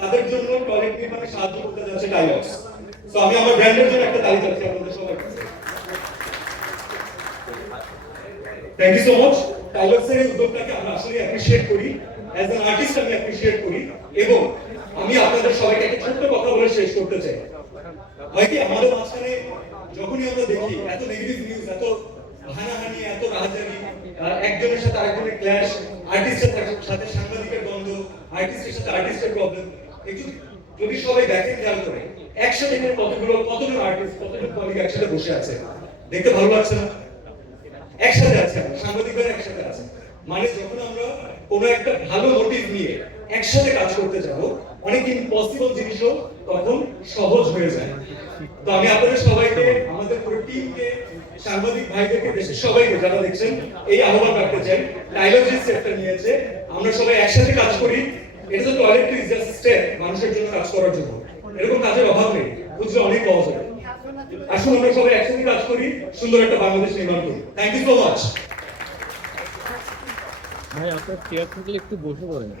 তাদের জন্য টয়লেট নির্মাণে সাহায্য করতে যাচ্ছে টাইলক্স। তো আমি আমার ব্র্যান্ডের জন্য একটা তালি চাচ্ছি আপনাদের সবার কাছে। Thank you so much. Tilex এর উদ্যোগটাকে আমরা আসলে অ্যাপ্রিশিয়েট করি, অ্যাজ অ্যান আর্টিস্ট আমি অ্যাপ্রিশিয়েট করি। এবং আমি আপনাদের সবাইকে একটা ছোট্ট কথা বলে শেষ করতে চাই। হয় কি আমাদের মাঝখানে যখনই আমরা দেখি এত নেগেটিভ নিউজ, এত হানাহানি, এত রাহাজানি, একজনের সাথে আরেকজনের ক্ল্যাশ, আর্টিস্টের সাথে সাংবাদিকের দ্বন্দ্ব, আর্টিস্টের সাথে আর্টিস্টের প্রবলেম, একটু যদি সবাই দেখেন খেয়াল করে একসাথে এখানে কতজন আর্টিস্ট, কতজন কলিগ একসাথে বসে আছে, দেখতে ভালো লাগছে না? একসাথে আছে, সাংবাদিকরা একসাথে আছে, মানে যখন আমরা কোনো একটা ভালো মোটিভ নিয়ে একসাথে কাজ করতে যাব, অনেক ইম্পসিবল জিনিসও তখন সহজ হয়ে যায়। তো আমি আপনাদের সবাইকে, আমাদের পুরো টিমকে, সাংবাদিক ভাইদেরকে, দেশের সবাইকে যারা দেখছেন, এই আহ্বান রাখতে চাই, টাইলক্স যে স্টেপটা নিয়েছে, আমরা সবাই একসাথে কাজ করি। এটা তো টয়লেট ইজ জাস্ট স্টেপ, মানুষের জন্য কাজ করার জন্য, এরকম কাজের অভাব নেই, বুঝলে অনেক সহজ হবে। আসুন আমরা সবাই একসাথে কাজ করি, সুন্দর একটা বাংলাদেশ নির্মাণ করি। Thank you so much. ভাই আপনার চেয়ার থাকলে একটু বসে পড়েন।